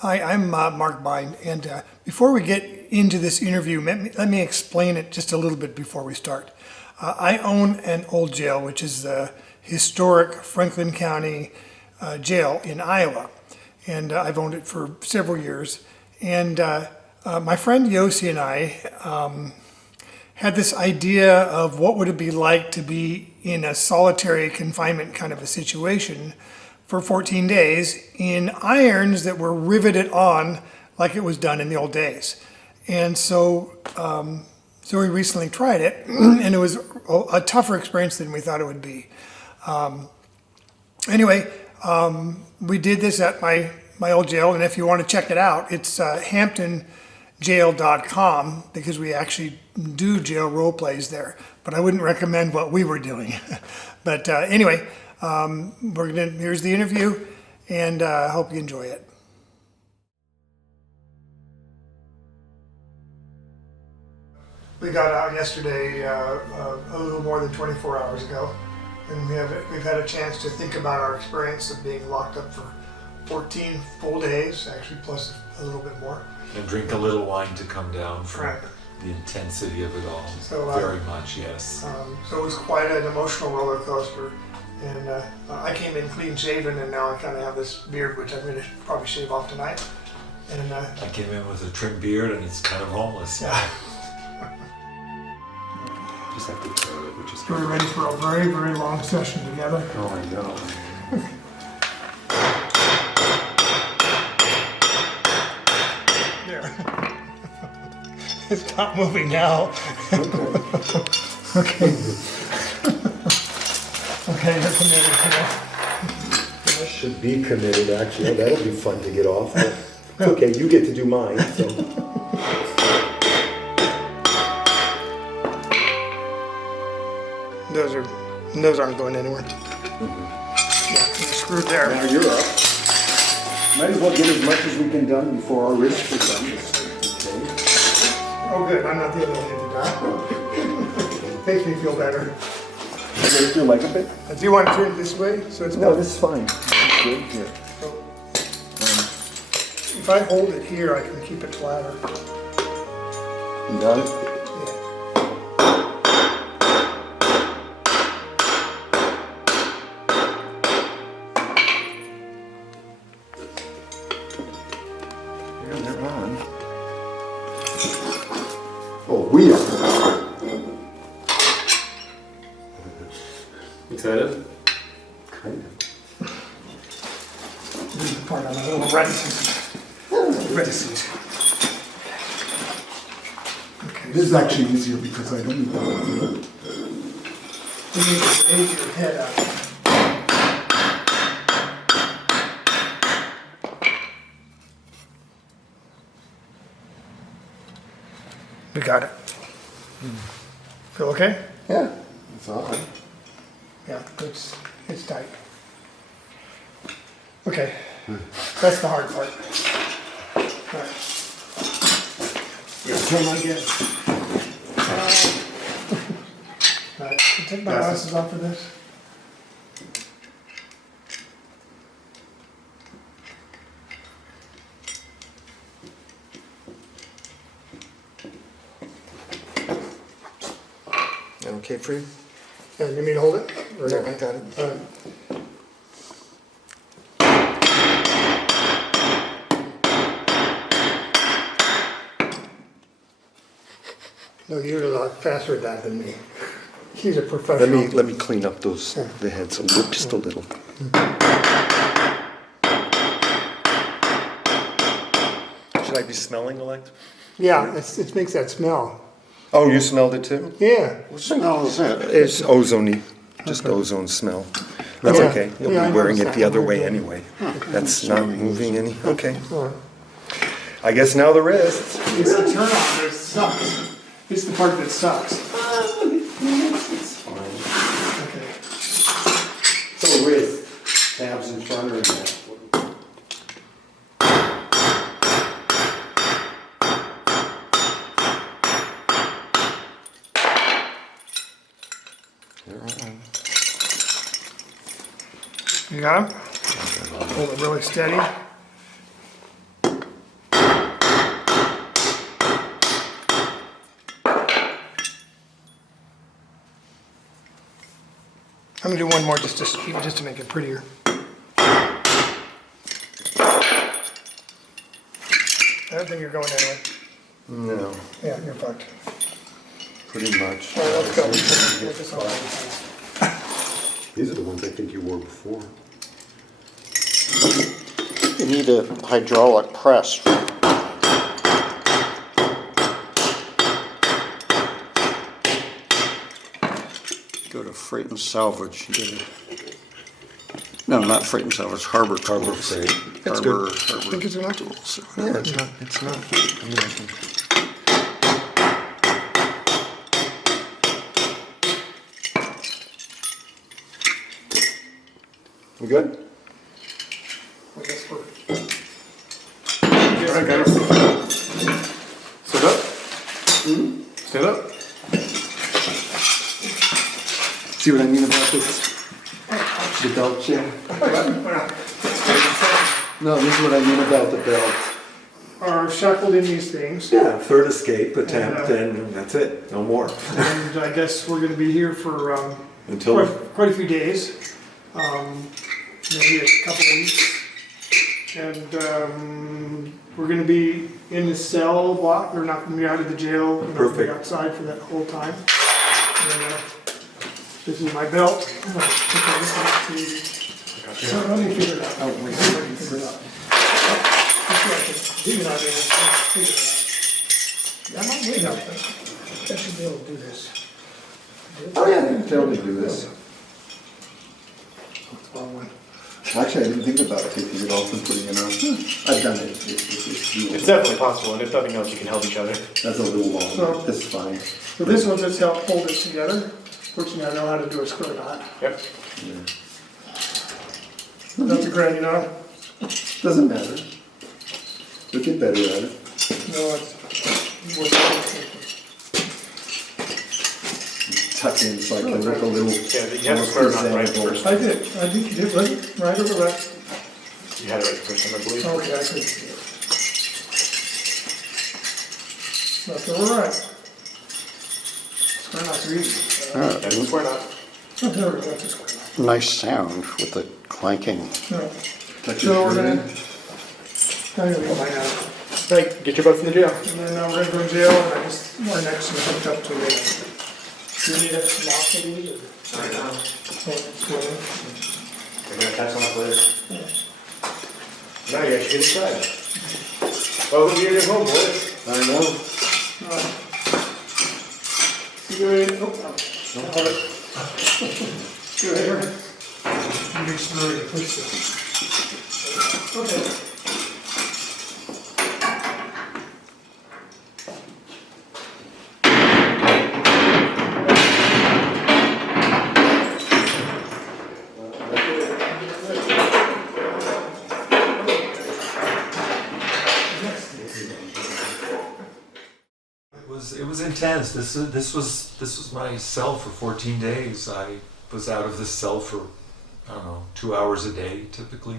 Hi, I'm Mark Bine, and before we get into this interview, let me explain it just a little bit before we start. I own an old jail, which is the historic Franklin County jail in Iowa, and I've owned it for several years. And my friend Yossie and I had this idea of what would it be like to be in a solitary confinement kind of a situation for 14 days in irons that were riveted on like it was done in the old days. And so we recently tried it, and it was a tougher experience than we thought it would be. Anyway, we did this at my old jail, and if you want to check it out, it's hamptonjail.com, because we actually do jail role plays there. But I wouldn't recommend what we were doing. But anyway, here's the interview, and I hope you enjoy it. We got out yesterday a little more than 24 hours ago, and we've had a chance to think about our experience of being locked up for 14 full days, actually, plus a little bit more. And drink a little wine to come down from Right. the intensity of it all. So, very much, yes. So it was quite an emotional roller coaster. And I came in clean shaven, and now I kind of have this beard, which I'm going to probably shave off tonight. And I came in with a trim beard, and it's kind of homeless. yeah, Just have to curl it, which is we're good. ready for a very, very long session together. Oh, I know. There. It's not moving now. Okay. Okay, you're committed to this. I should be committed, actually. That'll be fun to get off. But it's okay, you get to do mine, so. Those aren't going anywhere. Yeah, you're screwed there. Now you're up. Might as well get as much as we can done before our wrists are done. Okay. Oh, good. I'm not the only one who did that. Makes me feel better. Raise your leg a bit? Do you want to turn it this way? So it's No, this is fine. It's good here. If I hold it here, I can keep it flatter. You got it? Yeah. Yeah, they're on. Oh, we are. Excited? Kind of. This is the part I'm a little reticent. Okay. This is actually easier because I don't need that. You need to raise your head up. We got it. Feel okay? Yeah, it's on. Yeah, it's tight. Okay, that's the hard part. All right. Your turn, I guess. All right, can I take my glasses off for this? That okay for you? Yeah, you need me to hold it? Or- Yeah, I got it. All right. No, you're a lot faster at that than me. He's a professional. Let me clean up the heads just a little. Should I be smelling electric? Yeah, it makes that smell. Oh, you smelled it too? Yeah. What smell is that? It's ozone-y, just ozone smell. That's Yeah. okay. You'll Yeah, I be wearing noticed it the that. other way anyway. That's not moving any. Okay. All right. I guess now the wrists. It's the turn on that sucks. It's the part that sucks. It's fine. Okay. So with tabs in front or in back? They're on. You got him? Hold it really steady. I'm gonna do one more just to make it prettier. I don't think you're going anywhere. No, Yeah, you're fucked. pretty much. All right, let's go. Get this on. These are the ones I think you wore before. You need a hydraulic press. Go to freight and salvage. No, not freight and salvage, harbor tools. Freight. That's Harbor, good. harbor Think it's enough? tools. Yeah, it's not. I mean, I can- We good? I guess we're. All right, guys. Stand up. Stand up. See what I mean about this? The belt chain? No, this is what I mean about the belt. Are shackled in these things, Yeah, third escape attempt, and that's it. No more. and I guess we're gonna be here for Until quite a few days, maybe a couple weeks. And we're gonna be in the cell block, we're not gonna be out of the jail, we're gonna be Perfect. outside for that whole time. And, this is my belt. Okay, this is easy. So let me figure it out. Oh, wait. Let me figure it out. Even out there, figure it out. I might need help. I should be able to do this. Oh, yeah, you can totally do this. That's the wrong one. Actually, I didn't think about it, taking it off and putting it on. I've done it. It's definitely possible, and if nothing else, you can help each other. That's a little So- long. That's fine. So this one just helped hold it together. Fortunately, I know how to do a screw knot. Yep. That's a granny knot. Doesn't matter. You'll get better at it. No, it's. Tuck in so I can look a little. Yeah, you have to square it on right presentable. first. I did, you did, right or left? You had it right the first time, I believe. Okay, I couldn't see it. Left or right? Square knots are easy. That's a square knot. Oh, there we go, that's a square knot. Nice sound with the clanking. No. Tuck So your we're shirt gonna, in. I'm gonna go by now. Right, get your butt from the jail. And then we're gonna go in jail and I just, my neck's hooked up to it. Do you need a lock for these or? I know. Oh, it's going in. We're gonna attach them up later. Now you actually get inside. Welcome to your new home, boys. I know. Alright. You go in, oh, alright. Go ahead. You reach through it, push it. Okay. It was intense. This was my cell for 14 days. I was out of this cell for, I don't know, 2 hours a day typically,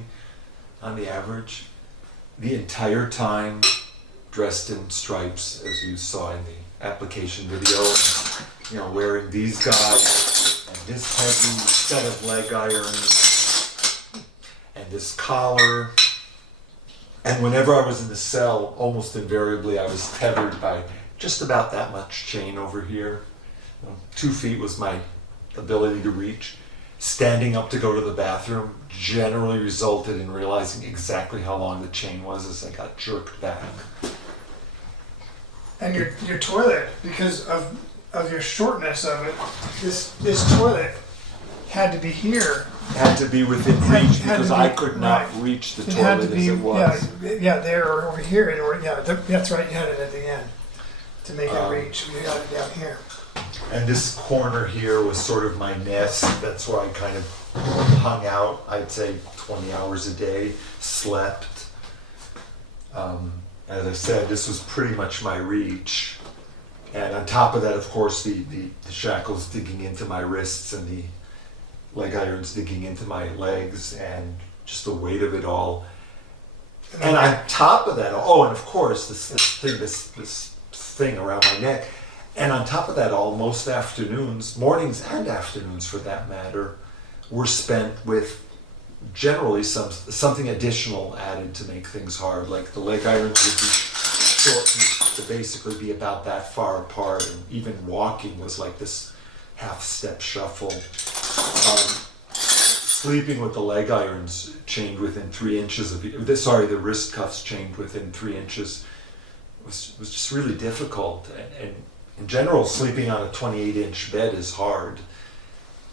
on the average. The entire time dressed in stripes, as you saw in the application video. You know, wearing these guys and this heavy set of leg irons and this collar. And whenever I was in the cell, almost invariably I was tethered by just about that much chain over here. 2 feet was my ability to reach. Standing up to go to the bathroom generally resulted in realizing exactly how long the chain was as I got jerked back. And your toilet, because of your shortness of it, this toilet had to be here. Had to be within Had reach to because be- I could not right. reach the It had toilet to as be, it was. yeah, there or over here, or that's right. You had it at the end to make it reach. You got it down here. And this corner here was sort of my nest. That's where I kind of hung out, I'd say 20 hours a day, slept. As I said, this was pretty much my reach. And on top of that, of course, the shackles digging into my wrists and the leg irons digging into my legs and just the weight of it all. And on top of that, oh, and of course, this thing around my neck. And on top of that all, most afternoons, mornings and afternoons for that matter, were spent with generally something additional added to make things hard. Like the leg irons would be shortened to basically be about that far apart, and even walking was like this half-step shuffle. Sleeping with the leg irons chained within 3 inches of the wrist cuffs chained within 3 inches was just really difficult. And in general, sleeping on a 28-inch bed is hard.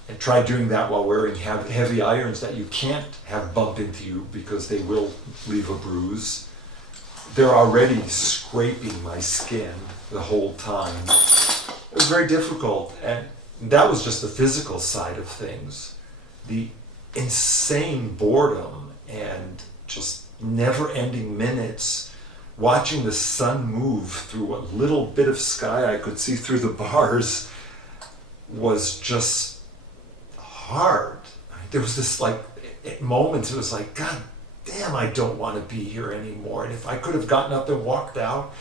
And try doing that while wearing heavy irons that you can't have bump into you because they will leave a bruise. They're already scraping my skin the whole time. It was very difficult, and that was just the physical side of things. The insane boredom and just never-ending minutes watching the sun move through what little bit of sky I could see through the bars was just hard. There was this like at moments it was like, God damn, I don't want to be here anymore. And if I could have gotten up and walked out,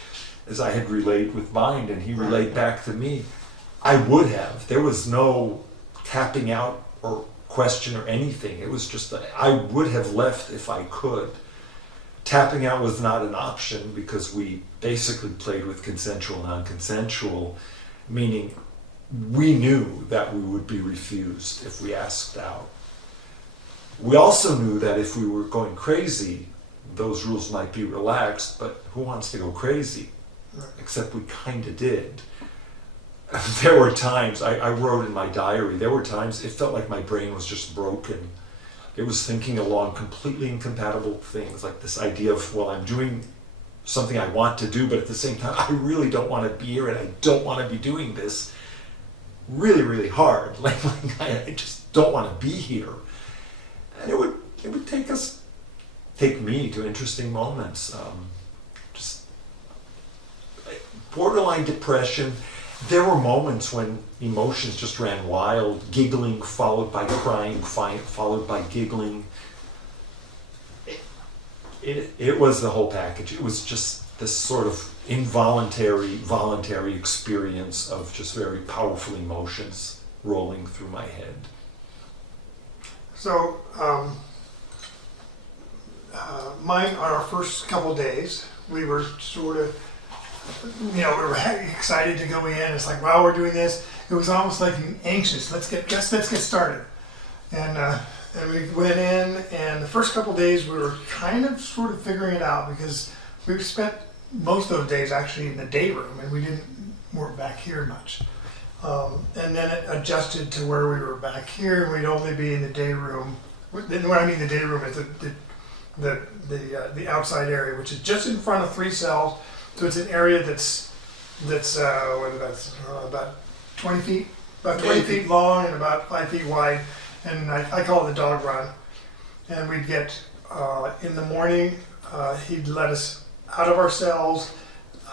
as I had relayed with Mind and he relayed back to me, I would have. There was no tapping out or question or anything. It was just that I would have left if I could. Tapping out was not an option because we basically played with consensual, non-consensual, meaning we knew that we would be refused if we asked out. We also knew that if we were going crazy, those rules might be relaxed, but who wants to go crazy? Except we kind of did. There were times, I wrote in my diary, there were times it felt like my brain was just broken. It was thinking along completely incompatible things, like this idea of, well, I'm doing something I want to do, but at the same time, I really don't want to be here and I don't want to be doing this. Really, really hard. Like I just don't want to be here. And it would take me to interesting moments. Just borderline depression. There were moments when emotions just ran wild, giggling followed by crying, followed by giggling. It was the whole package. It was just this sort of voluntary experience of just very powerful emotions rolling through my head. So, mine, on our first couple days, we were sort of, we were excited to go in. It's like, wow, we're doing this. It was almost like anxious. Let's get started. And we went in, and the first couple days we were kind of sort of figuring it out because we spent most of those days actually in the day room, and we weren't back here much. And then it adjusted to where we were back here, and we'd only be in the day room. What I mean the day room is the outside area, which is just in front of 3 cells. So it's an area that's about 20 feet, about 20 feet long and about 5 feet wide, and I call it the dog run. And we'd get in the morning, he'd let us out of our cells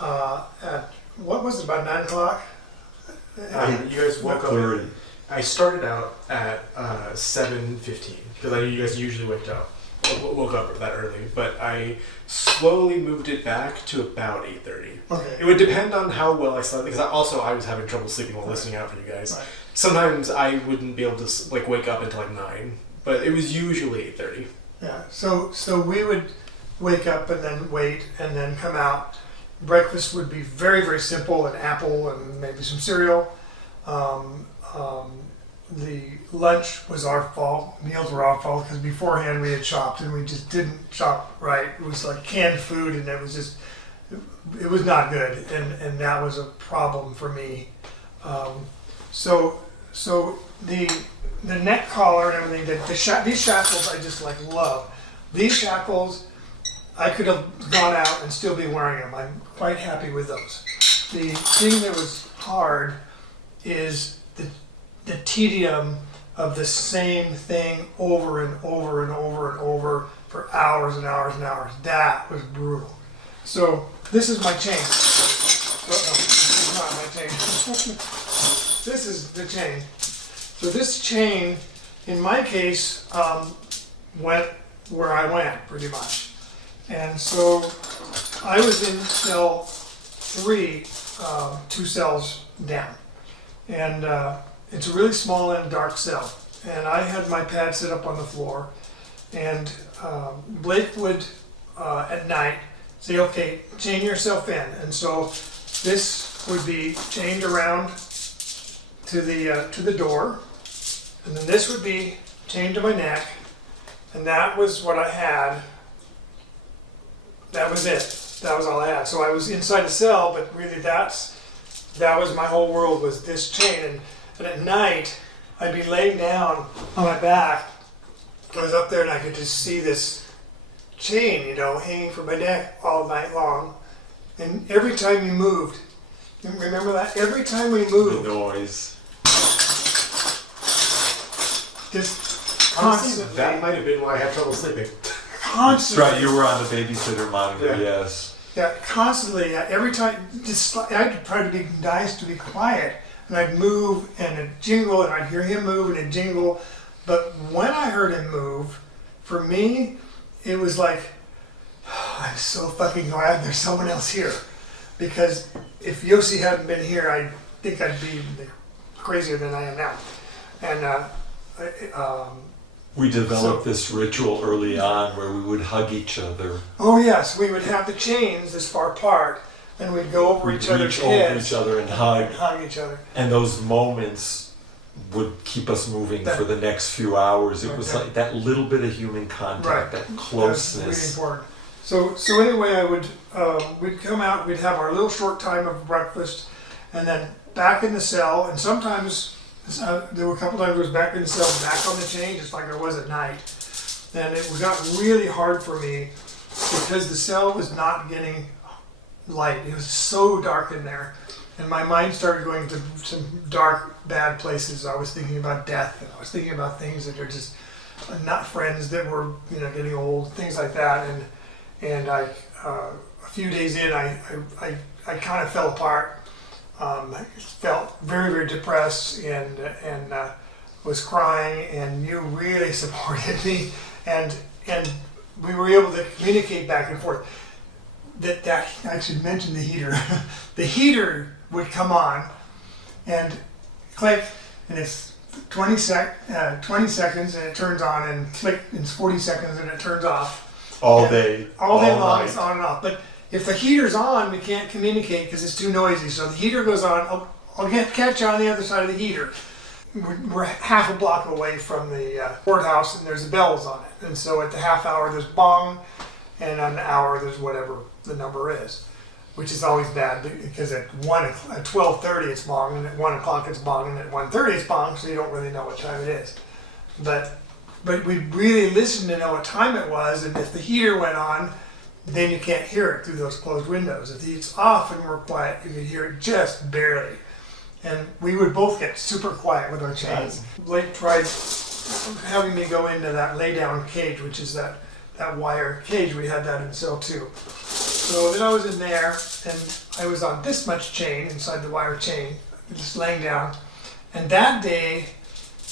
at what was it, about 9 o'clock? You guys woke up. I started out at 7:15 because I knew you guys usually woke up that early, but I slowly moved it back to about 8:30. Okay. It would depend on how well I slept because I was having trouble sleeping while listening out for you guys. Right. Sometimes I wouldn't be able to wake up until 9, but it was usually 8:30. Yeah. So we would wake up and then wait and then come out. Breakfast would be very, very simple, an apple and maybe some cereal. The lunch was our fault, meals were our fault, because beforehand we had shopped and we just didn't shop right. It was like canned food and it was not good, and that was a problem for me. So the neck collar and everything, these shackles I just love. These shackles, I could have gone out and still be wearing them. I'm quite happy with those. The thing that was hard is the tedium of the same thing over and over and over and over for hours and hours and hours. That was brutal. So this is my chain. This is not my chain. This is the chain. So this chain, in my case, went where I went pretty much. And so I was in cell 3, 2 cells down. And it's a really small and dark cell. and I had my pad set up on the floor, and Blake would at night say, okay, chain yourself in. And so this would be chained around to the door, and then this would be chained to my neck, and that was what I had. That was it. That was all I had. So I was inside the cell, but really that was my whole world, was this chain. And at night, I'd be laying down on my back. I was up there and I could just see this chain, you know, hanging from my neck all night long. And every time you moved, remember that? Every time we The moved, noise. just Honestly, constantly, that might have been why I had trouble sleeping. That's constantly. right, you were on the babysitter monitor, Yeah. yes. Yeah, constantly. Every time, just I'd try to be nice, to be quiet, and I'd move and it'd jingle, and I'd hear him move and it'd jingle. But when I heard him move, for me, it was like, I'm so fucking glad there's someone else here, because if Yossi hadn't been here, I think I'd be crazier than I am now. And We developed this ritual early on where we would hug each other. oh yes, we would have the chains this far apart, and we'd go over We'd each other's reach over heads each other and hug. and hug each other. And those moments would keep us moving That- for the next few hours. It was Okay. like that little bit of human contact, Right. that That's really closeness. important. So anyway, I would we'd come out, we'd have our little short time of breakfast, and then back in the cell. And sometimes there were a couple times I was back in the cell, back on the chain, just like I was at night. And it got really hard for me because the cell was not getting light. It was so dark in there, and my mind started going to some dark, bad places. I was thinking about death, and I was thinking about things that are just not friends that were, you know, getting old, things like that. And I, a few days in, I kind of fell apart. I felt very, very depressed, and was crying. And you really supported me, and we were able to communicate back and forth. That I should mention the heater. The heater would come on, and click, and it's 20 seconds, and it turns on, and click, and it's 40 seconds, and it turns off. All And day, all day long, night. it's on and off. But if the heater's on, we can't communicate because it's too noisy. So the heater goes on. I'll catch you on the other side of the heater. We're half a block away from the courthouse, and there's bells on it. And so at the half hour, there's bong, and on the hour, there's whatever the number is, which is always bad because at 12:30 it's bong, and at 1 o'clock it's bong, and at 1:30 it's bong, so you don't really know what time it is. But we really listened to know what time it was, and if the heater went on, then you can't hear it through those closed windows. If it's off and we're quiet, you can hear it just barely. And we would both get super quiet with our chains. Blake tried having me go into that lay down cage, which is that wire cage. We had that in cell 2. So then I was in there, and I was on this much chain, inside the wire chain, just laying down. And that day,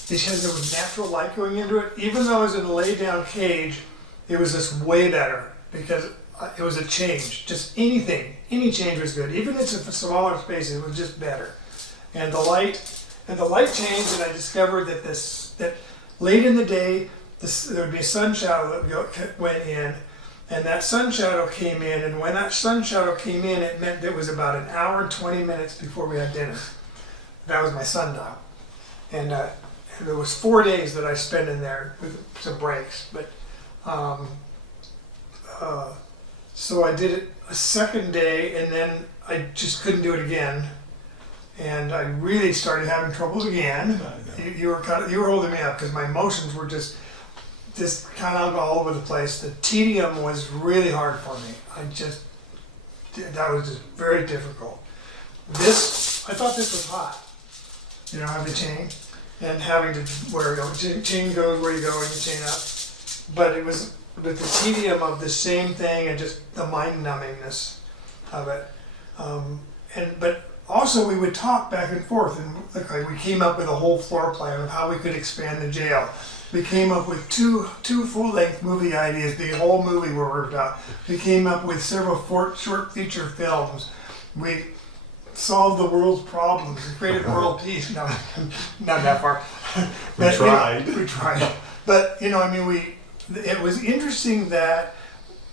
because there was natural light going into it, even though I was in a lay down cage, it was just way better because it was a change. Just any change was good. Even if it's a smaller space, it was just better. And the light changed, and I discovered that late in the day, there would be a sun shadow that went in, and that sun shadow came in, and when that sun shadow came in, it meant it was about an hour and 20 minutes before we had dinner. That was my sundial. And there was 4 days that I spent in there with some breaks, but so I did it a second day, and then I just couldn't do it again, and I really started having trouble again. You were holding me up because my emotions were just kind of all over the place. The tedium was really hard for me. That was just very difficult. I thought this was hot. You know, having the chain and having to wear, chain goes where you go and you chain up. But it was the tedium of the same thing and just the mind numbingness of it. But also we would talk back and forth, and we came up with a whole floor plan of how we could expand the jail. We came up with two full-length movie ideas. The whole movie were worked out. We came up with several short feature films. solved the world's problems and created world peace. No, not that far. We tried. We tried. But, it was interesting that,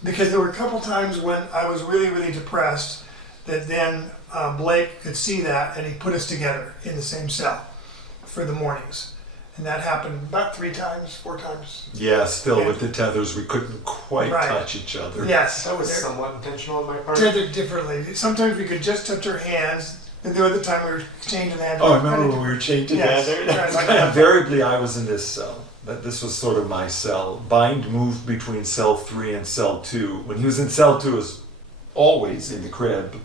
because there were a couple times when I was really, really depressed, that then Blake could see that and he put us together in the same cell for the mornings. And that happened about 4 times. Yeah, still Yeah. with the tethers, we couldn't quite Right. touch each other. Yes. That was they're somewhat intentional on my part. tethered differently. Sometimes we could just touch our hands, and the other time we were exchanging hands. Oh, I remember when we were chained Yes, together? right, like that. Invariably, I was in this cell. This was sort of my cell. Bind moved between cell 3 and cell 2. When he was in cell 2, it was always in the crib.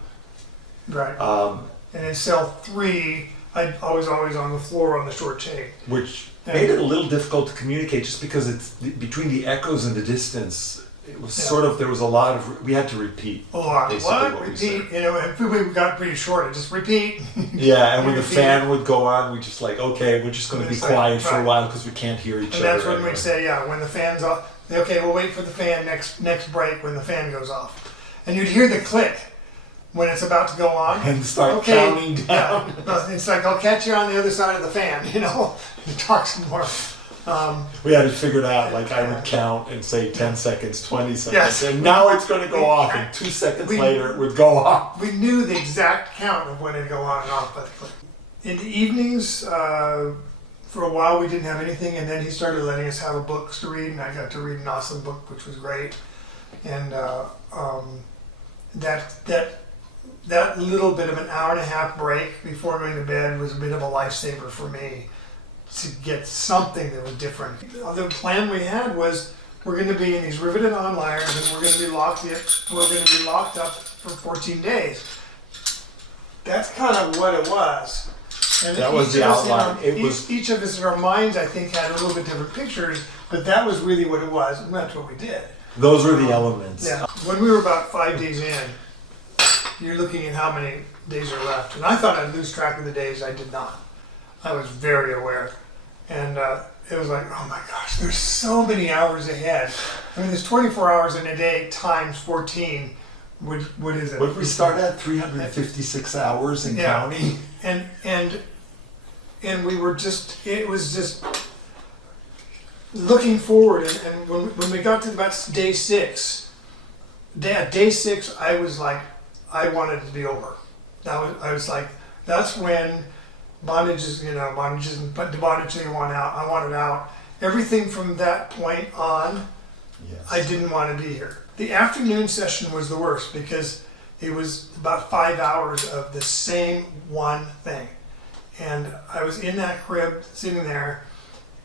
Right. Um, And in cell 3, I was always on the floor on the short chain. which Yeah. made it a little difficult to communicate just because it's between the echoes and the distance. It was Yeah. sort of, there was a lot of, we had to repeat. A lot. Basically What? what we Repeat. And we got pretty short. It just repeat. Yeah, and when the Repeat. fan would go on, we just like, okay, we're just going to be It's like, quiet for a right. while because we can't hear each And other. that's when anyway. we'd say, yeah, when the fan's off. Okay, we'll wait for the fan next break when the fan goes off. And you'd hear the click when it's about to go on. And start counting down. Yeah. It's like, I'll catch you on the other side of the fan, talk some more. We had it figured out, like I would count and say 10 seconds, 20 seconds, Yes. and now it's going to go off, and 2 seconds We- later it would go off. We knew the exact count of when it'd go on and off by the click. In the evenings, for a while we didn't have anything, and then he started letting us have books to read, and I got to read an awesome book, which was great. And that little bit of an hour and a half break before going to bed was a bit of a lifesaver for me to get something that was different. The plan we had was we're going to be in these riveted on liners, and we're going to be locked up for 14 days. That's kind of what it was. And That was each the of us in outline. our- It each- was- Each of us in our minds, I think, had a little bit different pictures, but that was really what it was, and that's what we did. Those were the elements. Yeah. When we were about 5 days in, you're looking at how many days are left. And I thought I'd lose track of the days. I did not. I was very aware. And it was like, oh my gosh, there's so many hours ahead. I mean, there's 24 hours in a day times 14. What is it? What did we start at? 356 hours in Yeah. counting? And we were just, it was just looking forward. And when we got to about day 6, day 6, I was like, I wanted it to be over. I was like, that's when bondage isn't the bondage that you want out. I want it out. Everything from that point on, Yes. I didn't want to be here. The afternoon session was the worst because it was about 5 hours of the same one thing. And I was in that crib sitting there,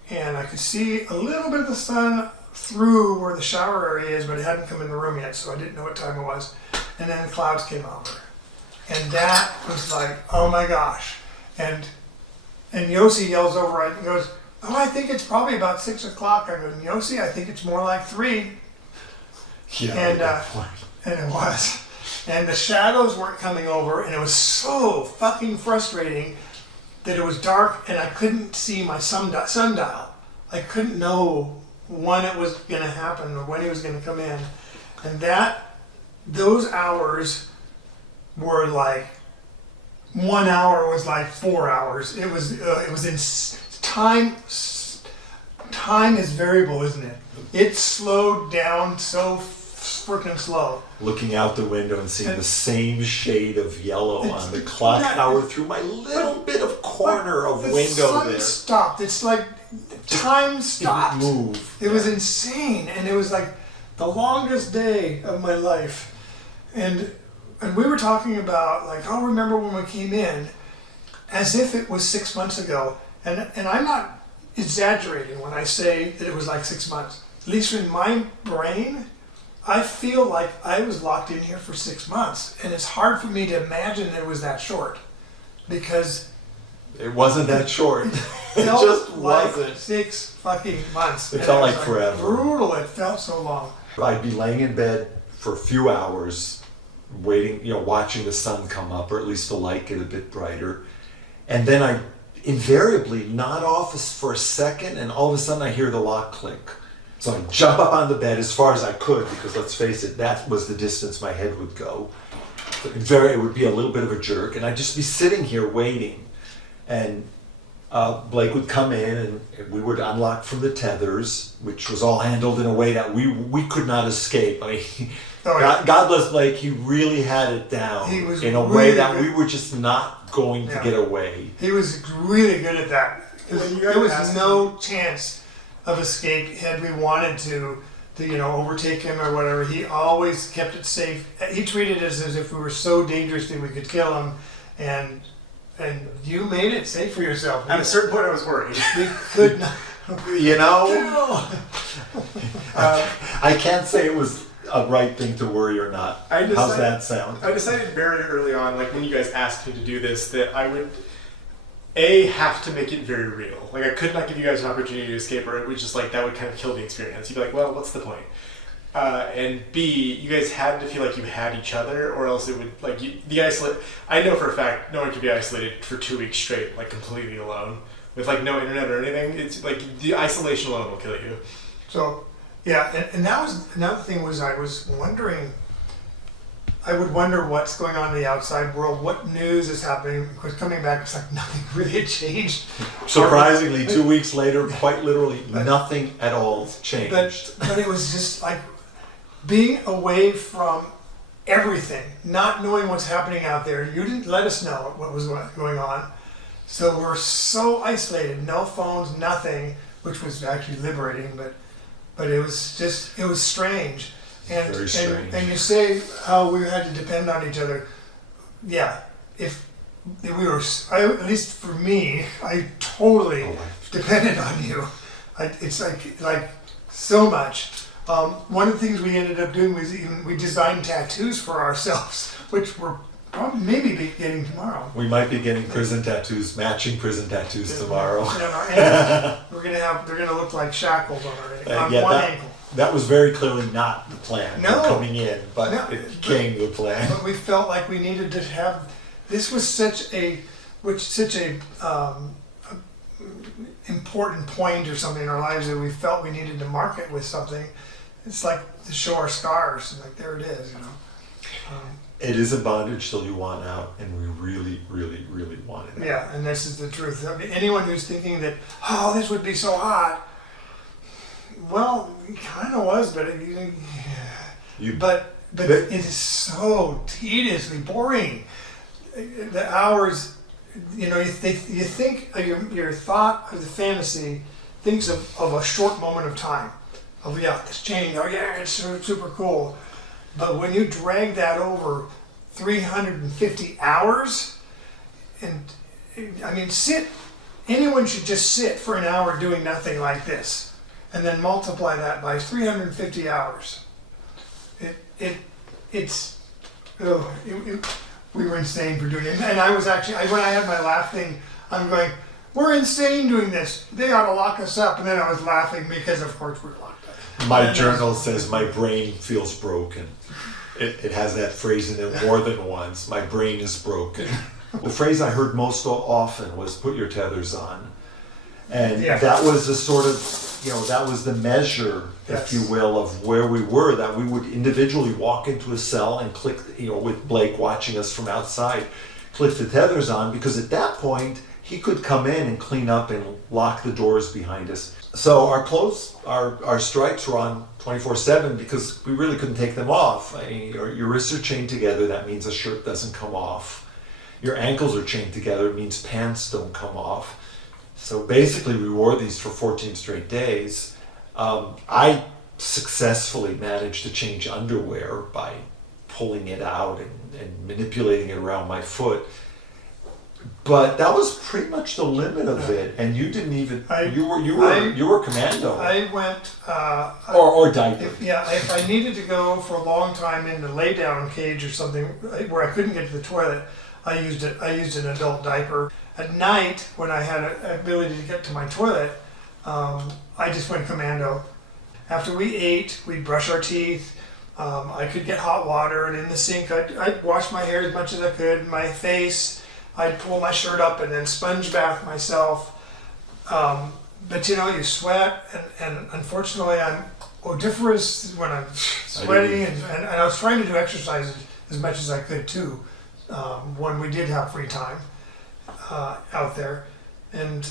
and I could see a little bit of the sun through where the shower area is, but it hadn't come in the room yet, so I didn't know what time it was. And then the clouds came over. And that was like, oh my gosh. And Yossi yells over and goes, oh, I think it's probably about 6 o'clock. I go, Yossi, I think it's more like 3. Yeah, And, at that point. And it was. And the shadows weren't coming over, and it was so fucking frustrating that it was dark and I couldn't see my sundial. I couldn't know when it was going to happen or when he was going to come in. And those hours were like, 1 hour was like 4 hours. It was in time. Time is variable, isn't it? It slowed down so freaking slow. Looking out the window and seeing the same shade of yellow on the clock not- tower through my little bit of corner of The window sun there. stopped. It's like time stopped. Didn't move. It was insane, and it was like the longest day of my life. And we were talking about like, oh, remember when we came in, as if it was 6 months ago. And I'm not exaggerating when I say that it was like 6 months. At least in my brain, I feel like I was locked in here for 6 months, and it's hard for me to imagine that it was that short, because It wasn't that short. It felt just like wasn't. 6 fucking months. It And felt was like forever. Brutal. It felt so long. I'd be laying in bed for a few hours, waiting, watching the sun come up, or at least the light get a bit brighter. And then I invariably nod off for a second, and all of a sudden I hear the lock click. So I jump up on the bed as far as I could, because let's face it, that was the distance my head would go. It would be a little bit of a jerk, and I'd just be sitting here waiting, and Blake would come in, and we would unlock from the tethers, which was all handled in a way that we could not escape. I mean, God bless Blake, he really had it down He was in a really way that good. we were just not going to get away. He was really good at that. When you guys There was asked no chance of escape had we wanted to overtake him or whatever. He always kept it safe. He treated us as if we were so dangerous that we could kill him, and you made it safe for yourself. At a certain point, I was worried. We could not. You know, No. I can't say it was a right thing to worry or not. I decided- How's that sound? I decided very early on, like when you guys asked me to do this, that I would have to make it very real. Like I could not give you guys an opportunity to escape, or it would just like that would kind of kill the experience. You'd be like, well, what's the point? And B, you guys had to feel like you had each other, or else it would like the isolate. I know for a fact no one could be isolated for 2 weeks straight, like completely alone, with like no internet or anything. It's like the isolation alone will kill you. So, yeah, and that was another thing was I was wondering. I would wonder what's going on in the outside world, what news is happening. Of course, coming back, it's like nothing really had changed. Surprisingly, 2 weeks later, quite literally, nothing at all changed. But it was just like being away from everything, not knowing what's happening out there. You didn't let us know what was going on. So we're so isolated, no phones, nothing, which was actually liberating, but it was strange. And, Very strange. and you say how we had to depend on each other. Yeah, if we were, at least for me, I totally depended on you. It's like so much. One of the things we ended up doing was we designed tattoos for ourselves, which we're probably maybe be getting tomorrow. We might be getting prison tattoos, matching prison tattoos tomorrow. And our ankles, they're gonna look like shackles on Yeah, one ankle. that was very clearly not the plan No. coming in, but No, it became the plan. But we felt like we needed to have. This was such a important point or something in our lives that we felt we needed to mark it with something. It's like to show our scars. Like there it is, It is a bondage till you want out, and we really, really, really want it out. Yeah, and this is the truth. I mean, anyone who's thinking that, oh, this would be so hot. Well, it kind of was, but but it is so tediously boring. The hours, you think your thought of the fantasy thinks of a short moment of time. Of this change. Oh yeah, it's super cool. But when you drag that over 350 hours, and I mean, anyone should just sit for an hour doing nothing like this, and then multiply that by 350 hours. We were insane for doing it. And I was actually, when I had my laugh thing, I'm going, we're insane doing this. They ought to lock us up. And then I was laughing because, of course, we're locked up. My journal says my brain feels broken. It has that phrase in it more than once. My brain is broken. The phrase I heard most often was put your tethers on. And that was a sort of, that was the measure, if you will, of where we were, that we would individually walk into a cell and click, with Blake watching us from outside, click the tethers on, because at that point, he could come in and clean up and lock the doors behind us. So our clothes, our stripes were on 24/7 because we really couldn't take them off. I mean, your wrists are chained together, that means a shirt doesn't come off. Your ankles are chained together, it means pants don't come off. So basically we wore these for 14 straight days. I successfully managed to change underwear by pulling it out and manipulating it around my foot. But that was pretty much the limit of it, and you didn't even. You were commando. I went. Or diaper. If I needed to go for a long time in the lay down cage or something where I couldn't get to the toilet, I used an adult diaper. At night, when I had an ability to get to my toilet, I just went commando. After we ate, we'd brush our teeth. I could get hot water, and in the sink, I'd wash my hair as much as I could, my face. I'd pull my shirt up and then sponge bath myself. But you sweat, and unfortunately I'm odoriferous when I'm sweating, and I was trying to do exercises as much as I could too, when we did have free time out there, and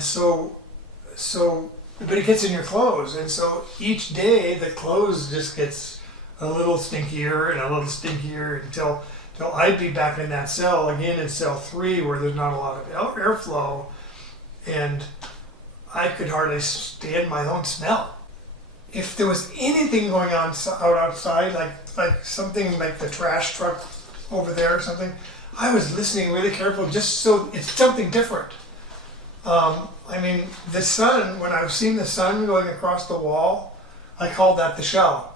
so but it gets in your clothes, and so each day the clothes just gets a little stinkier and a little stinkier until I'd be back in that cell again in cell 3 where there's not a lot of airflow, and I could hardly stand my own smell. If there was anything going on out outside, like something like the trash truck over there or something, I was listening really careful just so it's something different. I mean, the sun, when I've seen the sun going across the wall, I called that the shell.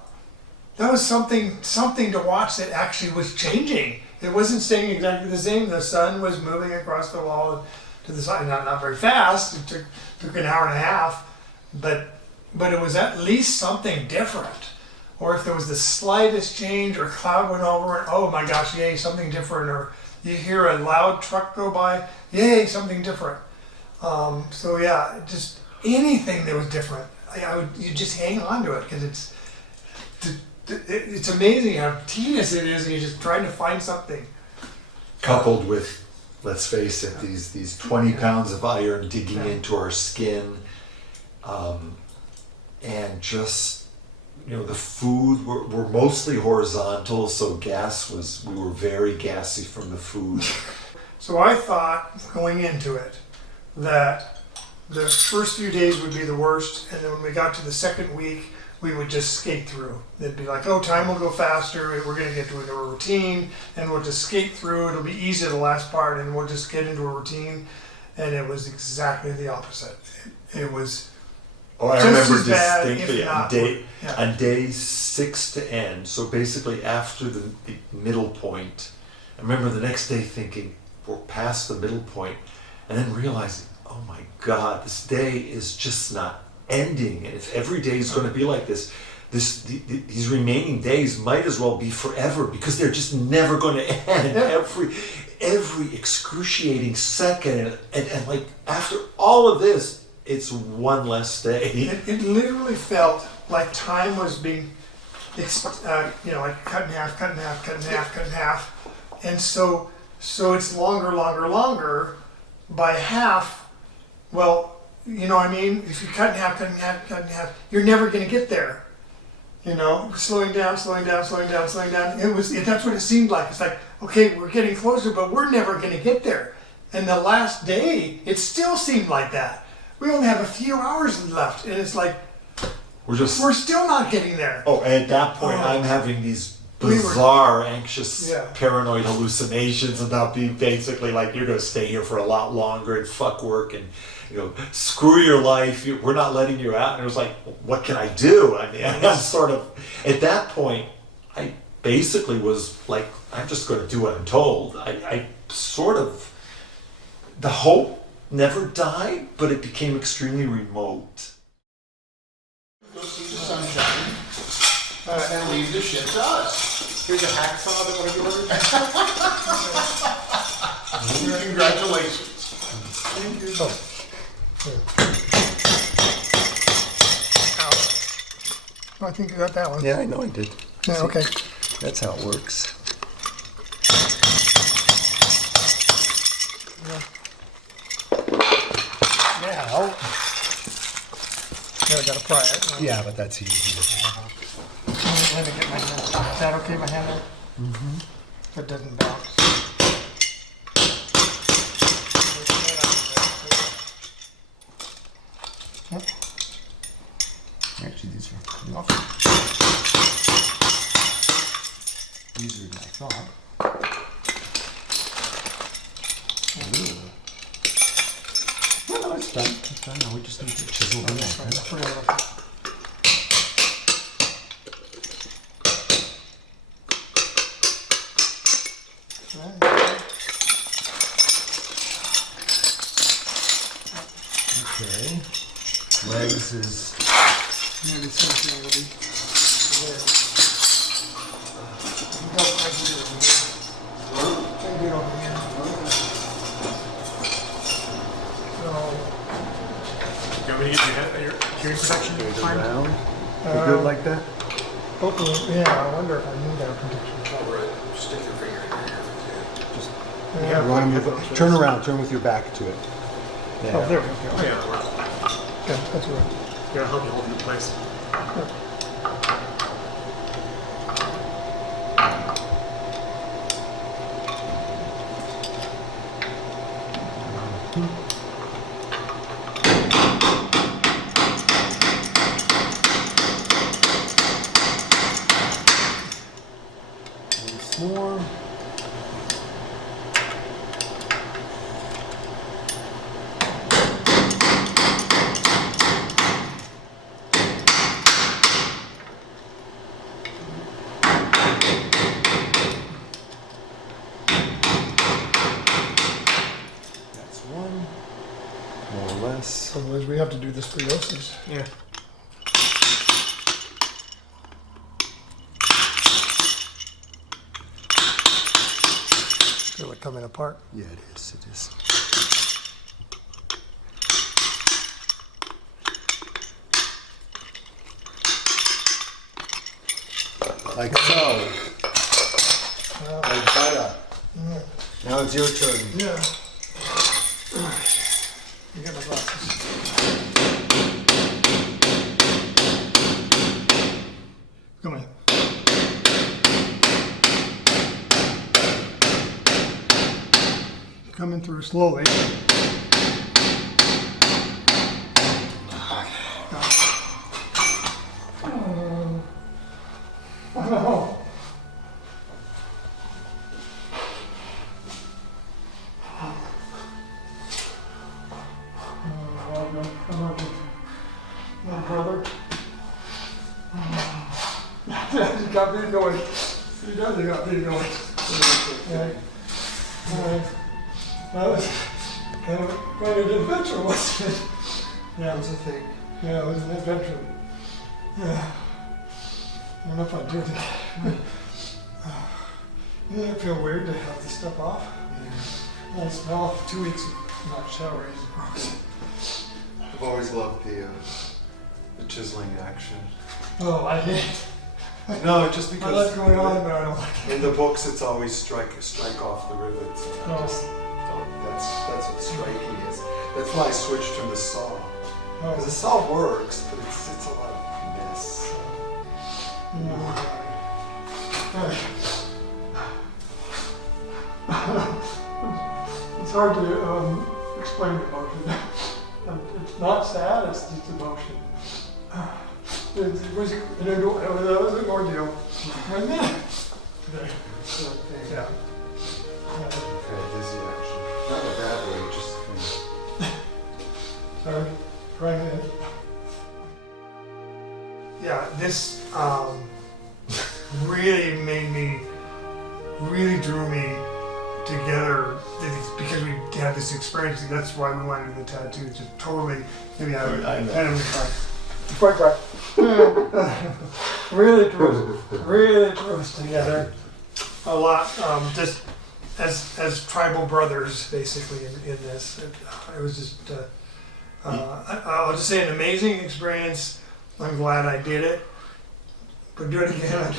That was something to watch that actually was changing. It wasn't staying exactly the same. The sun was moving across the wall to the side, not very fast. It took an hour and a half, but it was at least something different. Or if there was the slightest change or cloud went over and oh my gosh, yay, something different. Or you hear a loud truck go by, yay, something different. So yeah, just anything that was different, you just hang on to it because it's amazing how tedious it is, and you're just trying to find something. Coupled with, let's face it, these 20 pounds of iron digging into our skin, and just, you know, the food, we're mostly horizontal, so we were very gassy from the food. So I thought going into it that the first few days would be the worst, and then when we got to the second week, we would just skate through. It'd be like, oh, time will go faster, we're going to get to a routine, and we'll just skate through. It'll be easy the last part, and we'll just get into a routine. And it was exactly the opposite. It was I just remember as bad, distinctly if on not day yeah. on day 6 to end. So basically, after the middle point, I remember the next day thinking we're past the middle point, and then realizing, oh my God, this day is just not ending. And if every day is going to be like this, these remaining days might as well be forever because they're just never going to end. Yeah. Every excruciating second, and like after all of this, it's one less day. It literally felt like time was being, like cut in half, cut in half, cut in half, cut in half, and so it's longer by half. Well, you know what I mean? If you cut in half, cut in half, cut in half, you're never going to get there. You know, slowing down. It was that's what it seemed like. It's like, okay, we're getting closer, but we're never going to get there. And the last day, it still seemed like that. We only have a few hours left, and it's like we're still not getting there. Oh, and at that point, I'm having these bizarre, anxious, paranoid hallucinations about being basically like, you're going to stay here for a lot longer and fuck work and, you know, screw your life. We're not letting you out. And it was like, what can I do? I mean, I'm sort of, at that point, I basically was like, I'm just going to do what I'm told. I sort of, the hope never died, but it became extremely remote. Go see the sunshine, and leave the shit to us. Here's a hacksaw that one of you ordered. Congratulations. Thank you. Oh, I think you got that one. Yeah, I know I did. Yeah, okay. That's how it works. Yeah. I gotta pry it. Yeah, but that's easy. Let me get my hand. Is that okay, my hand there? Mm-hmm. So it doesn't bounce. Yep. Actually, these are easier than I thought. No, it's done. It's done. Now we just need to chisel them open. Okay. Legs is. Yeah, the same thing will be there. No, I can do it over here. I can do it over here. So, You want me to get your hearing protection? Around. Good like that? hopefully, yeah, I wonder if I need that protection. Stick your finger in there. Yeah. You want to move, turn around, turn with your back to it. Oh, there we go. Oh yeah, that works. Okay, that's right. Yeah, I'll help you hold it in place. Once more. That's one, more or less. Otherwise, we have to do this for Yossi's. Yeah. Feel it coming apart. Yeah, it is, it is. Like so. Like butter. Now it's your turn. Yeah. You get my glasses. Come on. Coming through slowly. Oh. My brother. He got me going. He does, he got me going. Yeah. All right. That was kind of quite an adventure, wasn't it? Yeah, it was a thing. Yeah, it was an adventure. Yeah. I don't know if I'd do that. Doesn't it feel weird to have this stuff off? Yeah. I smell 2 weeks of not showering. I've always loved the chiseling action. Oh, I hate. No, just I because like going on, but I don't like it. in the books it's always strike off the rivets. And I Oh. just don't, that's what striking is. That's why I switched from the saw. Because the saw works, but it's a lot of mess. It's hard to explain emotion. It's not sad, it's just emotion. It was an ordeal. Yeah. Kind of dizzy action. Not in a bad way, just kind of. Sorry, right ahead. Yeah, this really drew me together because we had this experience. And that's why we wanted the tattoo. Just totally, maybe I kind of quite right. really drew us together a lot. Just as tribal brothers, basically in this. It was just. I'll just say an amazing experience. I'm glad I did it. But do it again.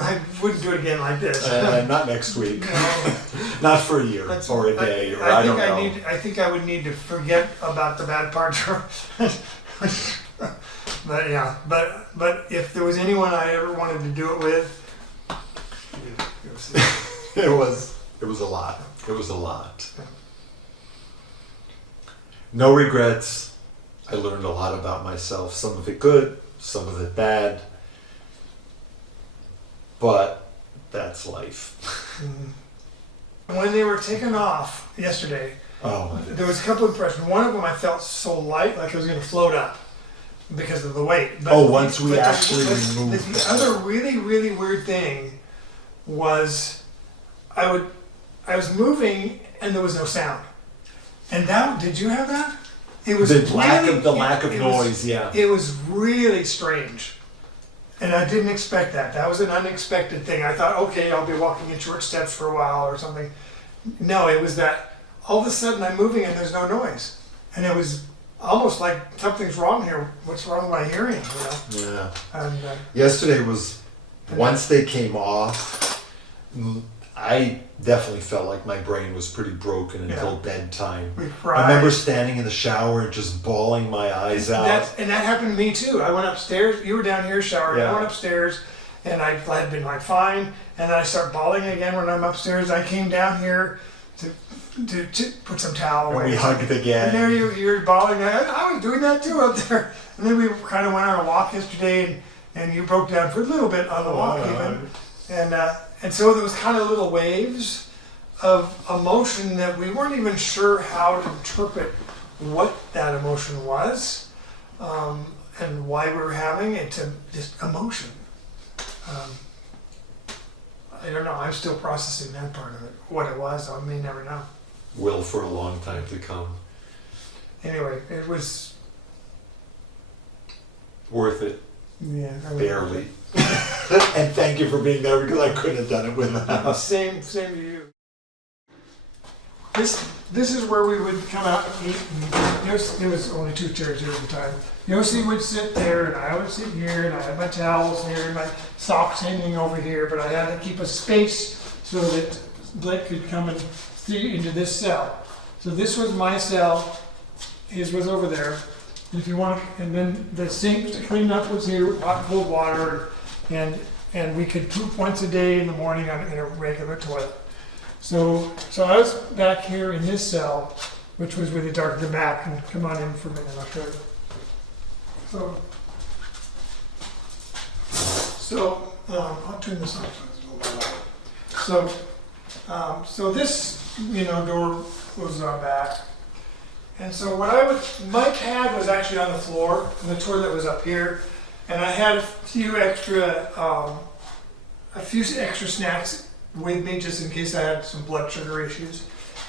I wouldn't do it again like this. Not next week. No. Not for a year or a day, or I don't know. I think I would need to forget about the bad part. But yeah, but if there was anyone I ever wanted to do it with, It was a lot. It was a lot. No regrets. I learned a lot about myself. Some of it good, some of it bad. But that's life. when they were taken off yesterday, Oh, there was a couple of impressions. One of them I felt so light, like I was going to float up because of the weight. But once we actually removed the that. other really weird thing was I was moving and there was no sound. And that, did you have that? It was the lack really- of it was- noise, yeah. It was really strange. And I didn't expect that. That was an unexpected thing. I thought, okay, I'll be walking in short steps for a while or something. No, it was that all of a sudden I'm moving and there's no noise. And it was almost like something's wrong here. What's wrong with my hearing, you know? Yeah. And Yesterday was, once they came off, I definitely felt like my brain was pretty broken until Yeah. bedtime. We I cried. remember standing in the shower and just bawling my eyes out. And that happened to me too. I went upstairs. You were down here showering. I Yeah. went upstairs, and I had been like fine. And then I start bawling again when I'm upstairs. I came down here to put some towel And away. we hugged again. And there you're bawling. I was doing that too up there. And then we kind of went on a walk yesterday, and you broke down for a little bit on the walk even. And so there was kind of little waves of emotion that we weren't even sure how to interpret what that emotion was, and why we were having it. Just emotion. I don't know. I'm still processing that part of it. What it was, I may never know. Will for a long time to come. Anyway, it was Worth it, yeah. barely. And thank you for being there because I couldn't have done it without. Same to you. This is where we would come out and eat. And there was only 2 chairs here at the time. Yossi would sit there, and I would sit here, and I had my towels here, and my socks hanging over here. But I had to keep a space so that Blake could come and see into this cell. So this was my cell. His was over there. If you want, and then the sink to clean up was here with hot and cold water, and we could poop once a day in the morning in a regular toilet. So I was back here in this cell, which was really dark at the back, and come on in for a minute, I'll show you. So I'll turn this off so it's a little bit loud. So this, door was back. And so my pad was actually on the floor, and the toilet was up here, and I had a few extra snacks with me just in case I had some blood sugar issues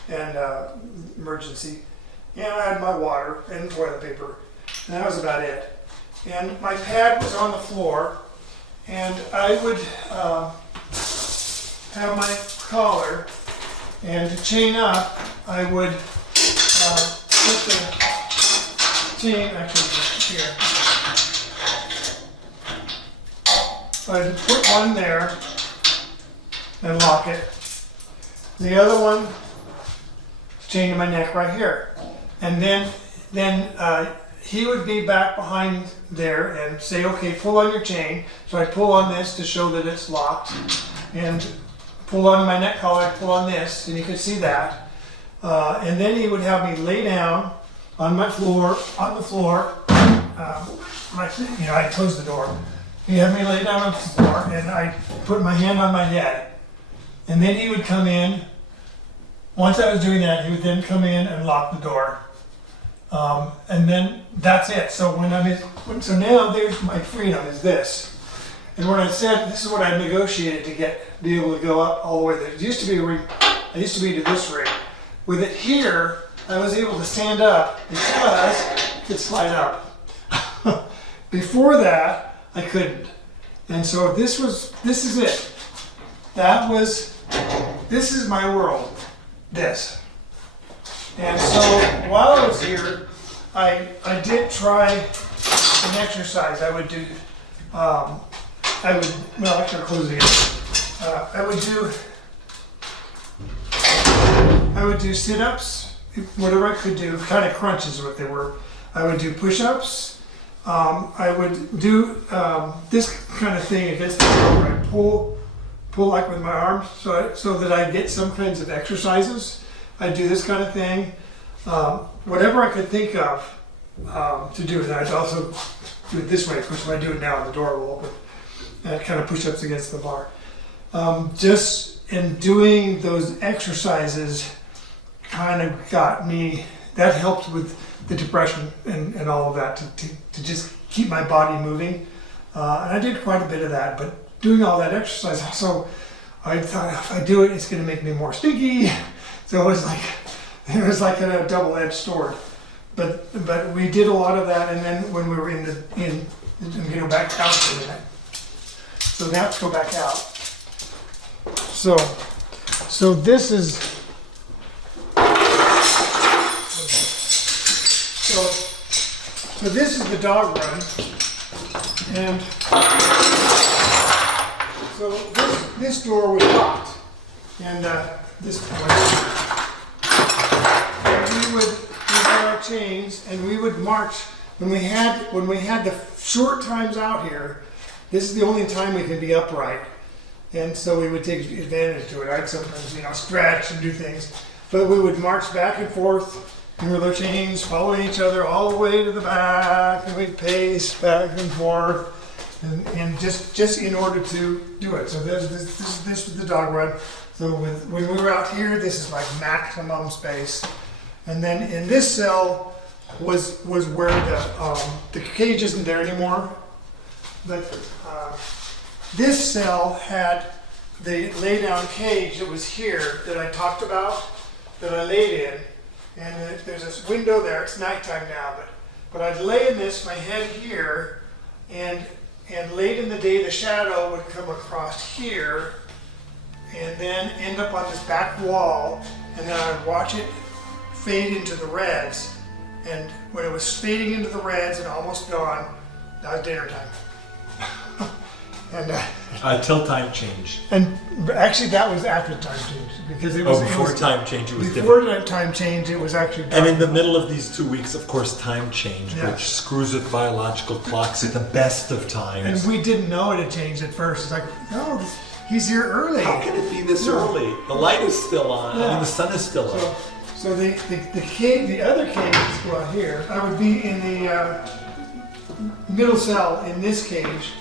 and emergency. And I had my water and toilet paper, and that was about it. And my pad was on the floor, and I would have my collar, and to chain up, I would put the chain actually here. I'd put one there and lock it. The other one chained to my neck right here, and then he would be back behind there and say, "Okay, pull on your chain." So I pull on this to show that it's locked, and pull on my neck collar. I pull on this, and you could see that. And then he would have me lay down on the floor. I closed the door. He'd have me lay down on the floor, and I put my hand on my head. And then he would come in. Once I was doing that, he would then come in and lock the door. And then that's it. So so now there's my freedom is this. And when I said this is what I negotiated to be able to go up all the way. There used to be a ring. I used to be to this ring. With it here, I was able to stand up because it could slide up. Before that, I couldn't. And so this is it. This is my world. This. And so while I was here, I did try an exercise. I would do, actually I'll close it again. I would do sit-ups, whatever I could do, kind of crunches what they were. I would do push-ups. I would do this kind of thing against the door where I pull like with my arms so that I get some kinds of exercises. I'd do this kind of thing. Whatever I could think of to do it. I'd also do it this way. Of course, if I do it now, the door will open. And kind of push-ups against the bar. Just in doing those exercises kind of got me, that helped with the depression and all of that to just keep my body moving. And I did quite a bit of that, but doing all that exercise, so I thought if I do it, it's going to make me more stinky. So it was like a double-edged sword. But we did a lot of that, and then when we were back out for a minute. So now let's go back out. So this is, so this is the dog run, and so this door was locked. and this point. We had our chains, and we would march when we had the short times out here. This is the only time we can be upright, and so we would take advantage to it. I'd sometimes, stretch and do things, but we would march back and forth with our chains, following each other all the way to the back, and we'd pace back and forth, and just in order to do it. So this was the dog run. So when we were out here, this is like maximum space. And then in this cell was where the cage isn't there anymore. But this cell had the lay down cage that was here that I talked about, that I laid in. And there's this window there. It's nighttime now, but I'd lay in this, my head here, and late in the day the shadow would come across here and then end up on this back wall, and then I'd watch it fade into the reds. And when it was fading into the reds and almost gone, that was dinner time. And Till time change. and actually that was after time change, because it was Before time change, it was before different. that time change it was actually And in the middle of these 2 weeks, of course, time change, Yeah. which screws with biological clocks at the best of and times. we didn't know it had changed at first. It's like, oh, he's here early. How can it be this early? The light is still on. I Yeah. mean, the sun is still So, up. so the other cage is go out here. I would be in the middle cell in this cage,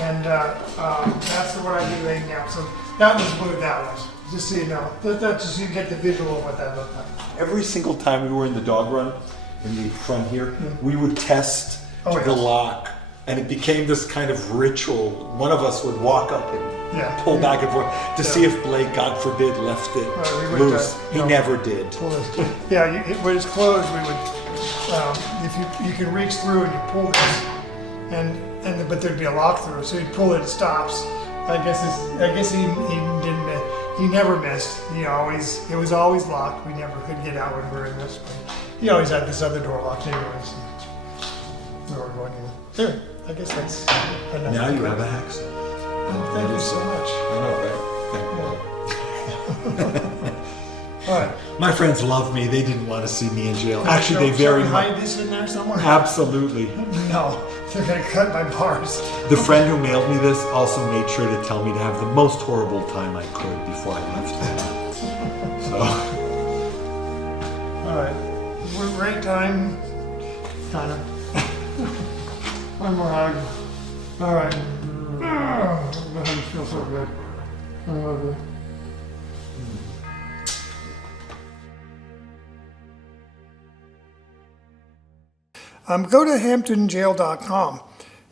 and that's what I'd be laying down. So that was what that was. Just so you know, that's just so you get the visual of what that looked like. Every single time we were in the dog run, in the front here, we would test Oh, the yes. lock, and it became this kind of ritual. One of us would walk up and Yeah. pull back and forth to Yeah. see if Blake, God forbid, left it Right, we would, loose. He no. never did. Pull this. Yeah, when it's closed, we would. If you can reach through and you pull this, but there'd be a lock through, so you pull it, it stops. I guess he didn't. He never missed. It was always locked. We never could get out when we were in this. But he always had this other door locked anyways. We were going in. There. I guess that's enough. Now you have a hacksaw. Oh, thank you so much. I know, right? All right. My friends love me. They didn't want to see me in jail. Shall Actually, they we very much. hide this in there somewhere? Absolutely. No, they're gonna cut my bars. The friend who mailed me this also made sure to tell me to have the most horrible time I could before I left. So, All right, we're right time, kind of. One more hug. All right. Oh, the hugs feel so good. I love it. Go to hamptonjail.com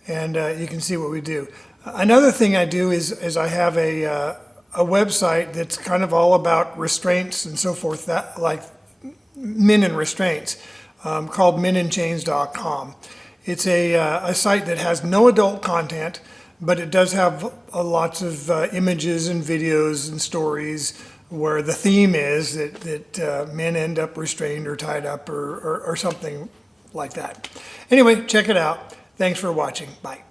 and you can see what we do. Another thing I do is I have a website that's kind of all about restraints and so forth, that like men and restraints, called menandchains.com. It's a site that has no adult content, but it does have lots of images and videos and stories where the theme is that men end up restrained or tied up or something like that. Anyway, check it out. Thanks for watching. Bye.